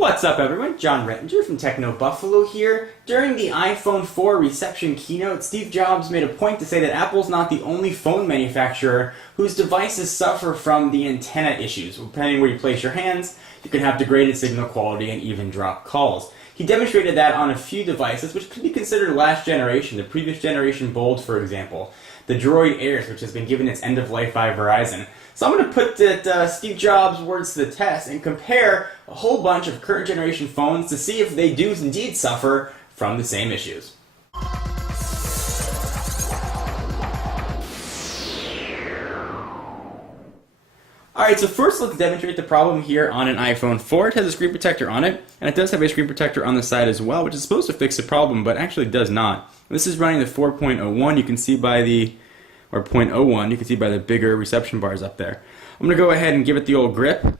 What's up everyone, John Rettinger from Techno Buffalo here. During the iPhone 4 reception keynote, Steve Jobs made a point to say that Apple's not the only phone manufacturer whose devices suffer from the antenna issues. Depending where you place your hands, you can have degraded signal quality and even drop calls. He demonstrated that on a few devices, which could be considered last generation, the previous generation Bold, for example. The Droid Airs, which has been given its end of life by Verizon. So I'm going to put Steve Jobs' words to the test and compare a whole bunch of current generation phones to see if they do indeed suffer from the same issues. Alright, so first let's demonstrate the problem here on an iPhone 4. It has a screen protector on it, and it does have a screen protector on the side as well, which is supposed to fix the problem, but actually does not. This is running the 4.01, you can see by the, or 0.01, you can see by the bigger reception bars up there. I'm going to go ahead and give it the old grip,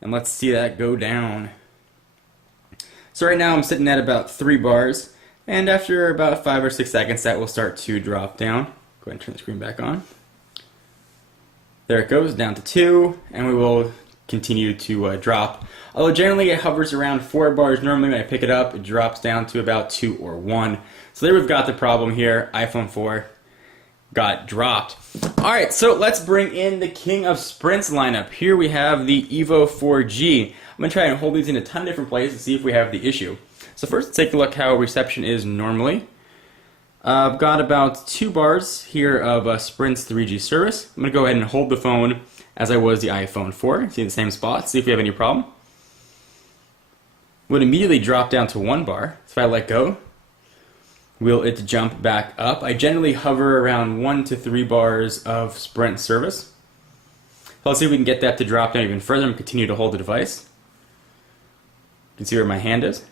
and let's see that go down. So right now I'm sitting at about 3 bars, and after about 5 or 6 seconds that will start to drop down. Go ahead and turn the screen back on. There it goes, down to 2, and we will continue to drop. Although generally it hovers around 4 bars. Normally when I pick it up, it drops down to about 2 or 1. So there we've got the problem here. iPhone 4 got dropped. Alright, so let's bring in the king of sprints lineup. Here we have the Evo 4G. I'm going to try and hold these in a ton of different places to see if we have the issue. So first, let's take a look how reception is normally. I've got about 2 bars here of Sprint's 3G service. I'm going to go ahead and hold the phone as I was the iPhone 4. See the same spot, see if we have any problem. Would immediately drop down to 1 bar. So if I let go, will it jump back up? I generally hover around 1 to 3 bars of Sprint service. So let's see if we can get that to drop down even further and continue to hold the device. You can see where my hand is.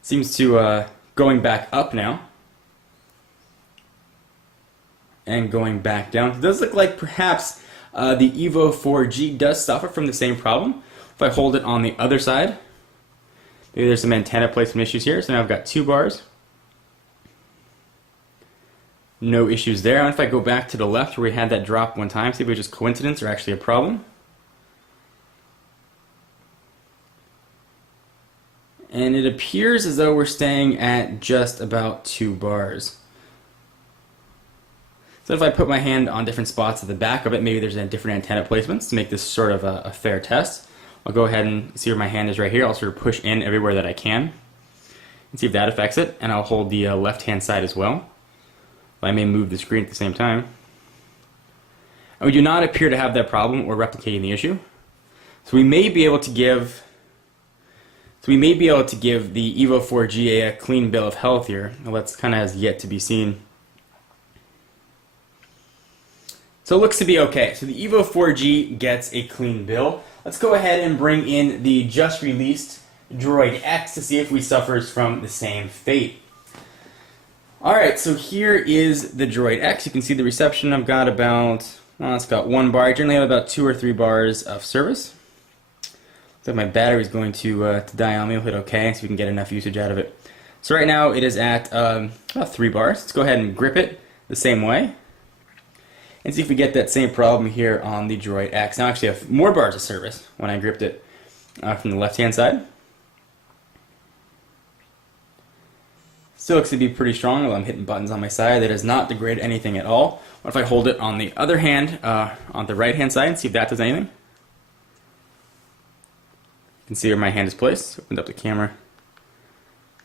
Seems to going back up now. And going back down. It does look like perhaps the Evo 4G does suffer from the same problem. If I hold it on the other side, maybe there's some antenna placement issues here. So now I've got 2 bars. No issues there. And if I go back to the left where we had that drop one time, see if it was just coincidence or actually a problem. And it appears as though we're staying at just about 2 bars. So if I put my hand on different spots at the back of it, maybe there's different antenna placements to make this sort of a fair test. I'll go ahead and see where my hand is right here. I'll sort of push in everywhere that I can and see if that affects it. And I'll hold the left-hand side as well. I may move the screen at the same time. And we do not appear to have that problem or replicating the issue. So we may be able to give the Evo 4G a clean bill of health here. Well, that's kind of has yet to be seen. So it looks to be okay. So the Evo 4G gets a clean bill. Let's go ahead and bring in the just released Droid X to see if we suffers from the same fate. Alright, so here is the Droid X. You can see the reception. I've got about, well, it's got 1 bar. I generally have about 2 or 3 bars of service. So my battery is going to die on me. We'll hit OK so we can get enough usage out of it. So right now it is at about 3 bars. Let's go ahead and grip it the same way and see if we get that same problem here on the Droid X. Now I actually have more bars of service when I gripped it from the left-hand side. Still looks to be pretty strong, although I'm hitting buttons on my side. That does not degrade anything at all. What if I hold it on the other hand, on the right-hand side, and see if that does anything? You can see where my hand is placed. Opened up the camera.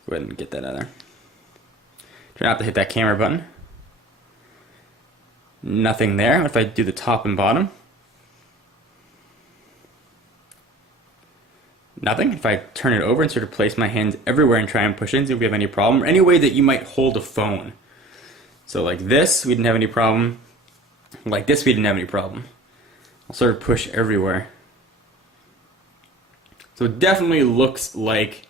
Go ahead and get that out of there. Try not to hit that camera button. Nothing there. What if I do the top and bottom? Nothing. If I turn it over and sort of place my hands everywhere and try and push in, see if we have any problem. Or any way that you might hold a phone. So like this, we didn't have any problem. Like this, we didn't have any problem. I'll sort of push everywhere. So it definitely looks like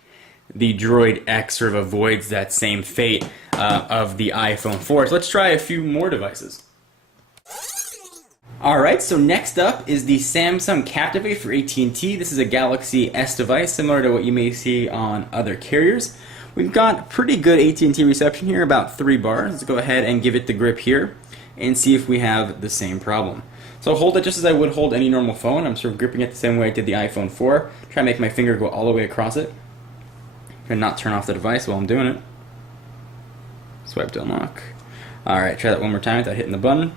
the Droid X sort of avoids that same fate of the iPhone 4. So let's try a few more devices. Alright, so next up is the Samsung Captivate for AT&T. This is a Galaxy S device, similar to what you may see on other carriers. We've got pretty good AT&T reception here, about 3 bars. Let's go ahead and give it the grip here and see if we have the same problem. So hold it just as I would hold any normal phone. I'm sort of gripping it the same way I did the iPhone 4. Try to make my finger go all the way across it. And not turn off the device while I'm doing it. Swipe to unlock. Alright, try that one more time without hitting the button.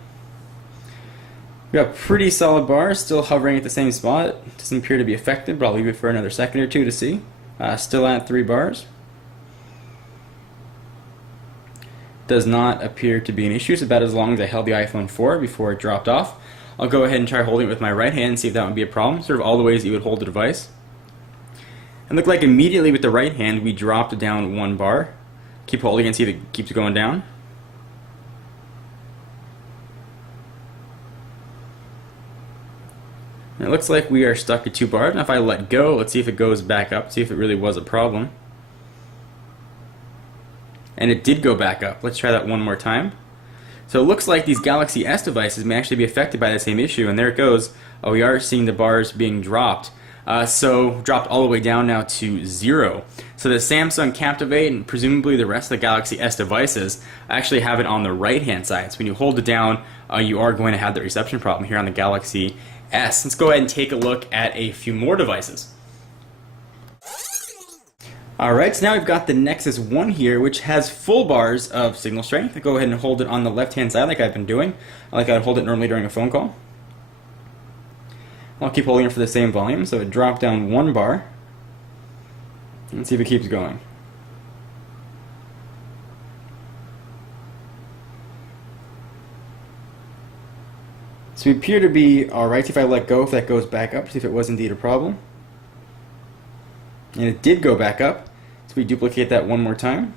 We got pretty solid bars, still hovering at the same spot. Doesn't appear to be affected, but I'll leave it for another second or two to see. Still at 3 bars. Does not appear to be an issue. It's about as long as I held the iPhone 4 before it dropped off. I'll go ahead and try holding it with my right hand and see if that would be a problem. Sort of all the ways you would hold the device. And look like immediately with the right hand we dropped down 1 bar. Keep holding and see if it keeps going down. And it looks like we are stuck at 2 bars. Now if I let go, let's see if it goes back up, see if it really was a problem. And it did go back up. Let's try that one more time. So it looks like these Galaxy S devices may actually be affected by the same issue, and there it goes. We are seeing the bars being dropped. So dropped all the way down now to 0. So the Samsung Captivate and presumably the rest of the Galaxy S devices actually have it on the right hand side. So when you hold it down, you are going to have the reception problem here on the Galaxy S. Let's go ahead and take a look at a few more devices. Alright, so now we've got the Nexus 1 here, which has full bars of signal strength. I'll go ahead and hold it on the left hand side like I've been doing, like I'd hold it normally during a phone call. I'll keep holding it for the same volume, so it dropped down 1 bar. Let's see if it keeps going. So we appear to be alright. See if I let go, if that goes back up, see if it was indeed a problem. And it did go back up, so we duplicate that one more time.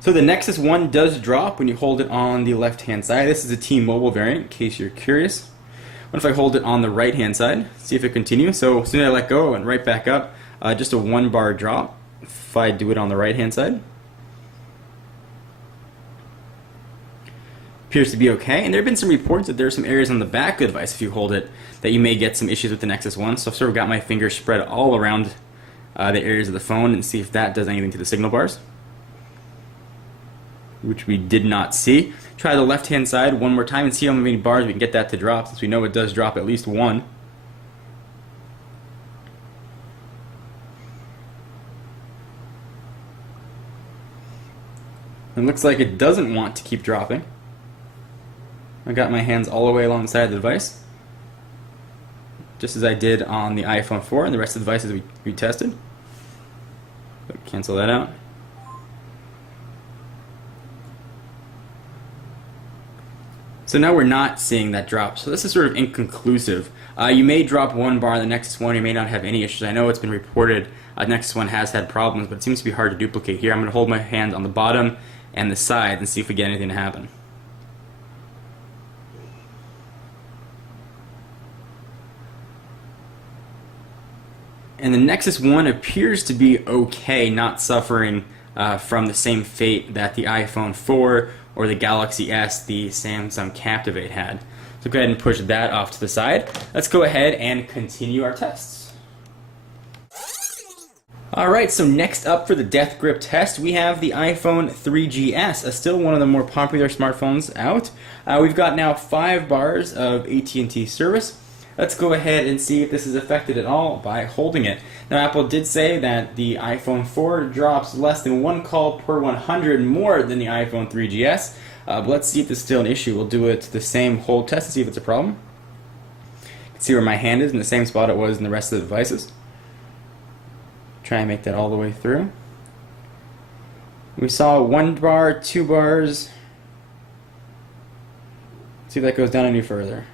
So the Nexus 1 does drop when you hold it on the left hand side. This is a T-Mobile variant, in case you're curious. What if I hold it on the right hand side? See if it continues. So as soon as I let go, it went right back up. Just a 1 bar drop if I do it on the right hand side. Appears to be okay, and there have been some reports that there are some areas on the back of the device, if you hold it, that you may get some issues with the Nexus 1. So I've sort of got my fingers spread all around the areas of the phone and see if that does anything to the signal bars, which we did not see. Try the left hand side one more time and see how many bars we can get that to drop, since we know it does drop at least 1. It looks like it doesn't want to keep dropping. I got my hands all the way along the side of the device, just as I did on the iPhone 4 and the rest of the devices we tested. So cancel that out. So now we're not seeing that drop. So this is sort of inconclusive. You may drop 1 bar on the Nexus 1, you may not have any issues. I know it's been reported Nexus 1 has had problems, but it seems to be hard to duplicate here. I'm going to hold my hand on the bottom and the side and see if we get anything to happen. And the Nexus 1 appears to be okay, not suffering from the same fate that the iPhone 4 or the Galaxy S, the Samsung Captivate had. So go ahead and push that off to the side. Let's go ahead and continue our tests. Alright, so next up for the death grip test, we have the iPhone 3GS, still one of the more popular smartphones out. We've got now 5 bars of AT&T service. Let's go ahead and see if this is affected at all by holding it. Now Apple did say that the iPhone 4 drops less than 1 call per 100 more than the iPhone 3GS. But let's see if this is still an issue. We'll do it the same hold test and see if it's a problem. You can see where my hand is in the same spot it was in the rest of the devices. Try and make that all the way through. We saw 1 bar, 2 bars. Let's see if that goes down any further.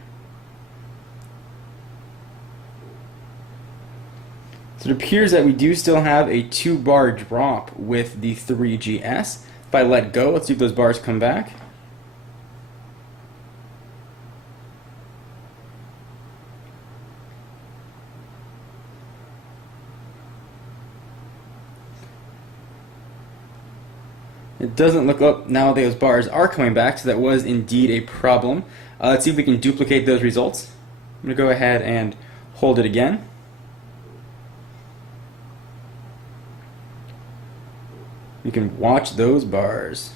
So it appears that we do still have a 2 bar drop with the 3GS. If I let go, let's see if those bars come back. It doesn't look up now those bars are coming back, so that was indeed a problem. Let's see if we can duplicate those results. I'm going to go ahead and hold it again. You can watch those bars.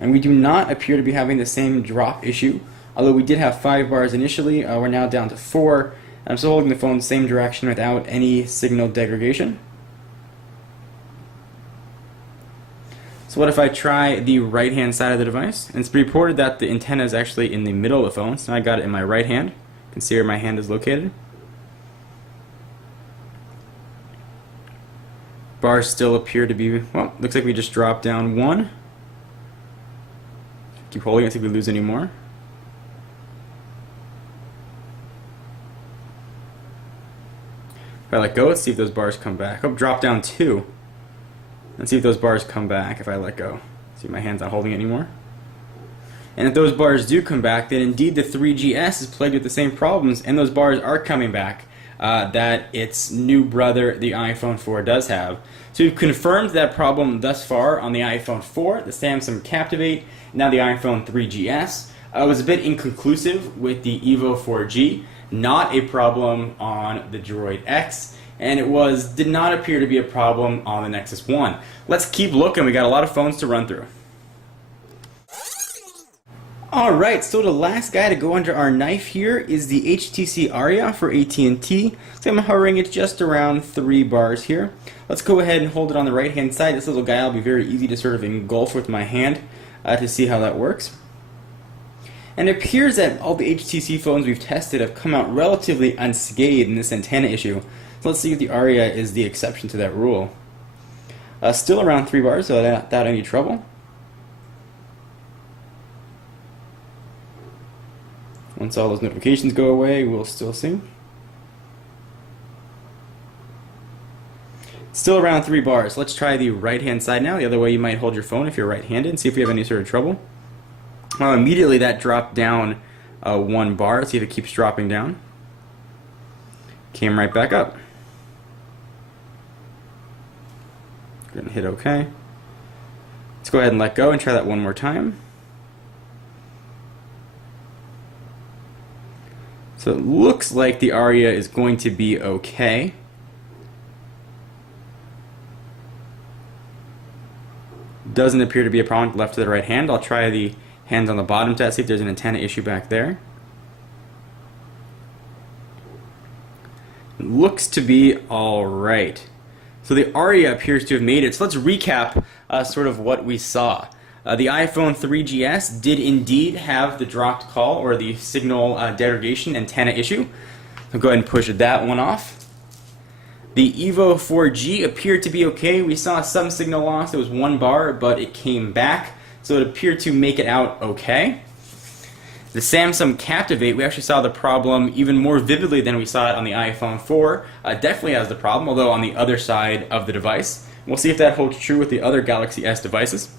And we do not appear to be having the same drop issue. Although we did have 5 bars initially, we're now down to 4. I'm still holding the phone the same direction without any signal degradation. So what if I try the right hand side of the device? And it's reported that the antenna is actually in the middle of the phone, so I got it in my right hand. You can see where my hand is located. Bars still appear to be, well, looks like we just dropped down 1. Keep holding it, see if we lose any more. If I let go, let's see if those bars come back. Oh, drop down 2. Let's see if those bars come back if I let go. See, my hand's not holding it anymore. And if those bars do come back, then indeed the 3GS is plagued with the same problems, and those bars are coming back that its new brother, the iPhone 4, does have. So we've confirmed that problem thus far on the iPhone 4, the Samsung Captivate, now the iPhone 3GS. It was a bit inconclusive with the Evo 4G, not a problem on the Droid X, and it did not appear to be a problem on the Nexus 1. Let's keep looking, we got a lot of phones to run through. Alright, so the last guy to go under our knife here is the HTC Aria for AT&T. So I'm hovering it just around 3 bars here. Let's go ahead and hold it on the right hand side. This little guy will be very easy to sort of engulf with my hand to see how that works. And it appears that all the HTC phones we've tested have come out relatively unscathed in this antenna issue. So let's see if the Aria is the exception to that rule. Still around 3 bars, so without any trouble. Once all those notifications go away, we'll still see. Still around 3 bars. Let's try the right-hand side now, the other way you might hold your phone if you're right-handed, and see if we have any sort of trouble. Immediately that dropped down 1 bar. Let's see if it keeps dropping down. Came right back up. Gonna hit OK. Let's go ahead and let go and try that one more time. So it looks like the Aria is going to be okay. Doesn't appear to be a problem left to the right hand. I'll try the hands on the bottom test, see if there's an antenna issue back there. It looks to be alright. So the Aria appears to have made it. So let's recap sort of what we saw. The iPhone 3GS did indeed have the dropped call or the signal degradation antenna issue. I'll go ahead and push that one off. The Evo 4G appeared to be okay. We saw some signal loss. It was 1 bar, but it came back. So it appeared to make it out okay. The Samsung Captivate, we actually saw the problem even more vividly than we saw it on the iPhone 4. Definitely has the problem, although on the other side of the device. We'll see if that holds true with the other Galaxy S devices.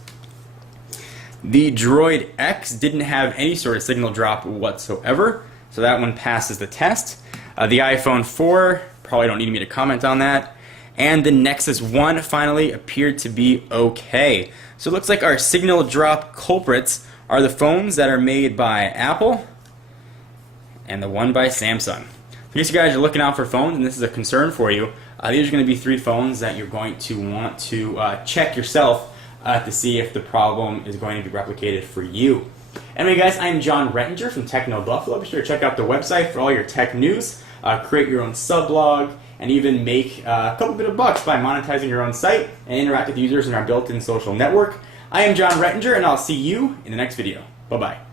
The Droid X didn't have any sort of signal drop whatsoever, so that one passes the test. The iPhone 4, probably don't need me to comment on that. And the Nexus 1 finally appeared to be okay. So it looks like our signal drop culprits are the phones that are made by Apple and the one by Samsung. In case you guys are looking out for phones and this is a concern for you, these are going to be 3 phones that you're going to want to check yourself to see if the problem is going to be replicated for you. Anyway guys, I'm John Rettinger from Techno Buffalo. Be sure to check out the website for all your tech news, create your own sublog, and even make a couple bit of bucks by monetizing your own site and interact with users in our built-in social network. I am John Rettinger, and I'll see you in the next video. Bye-bye.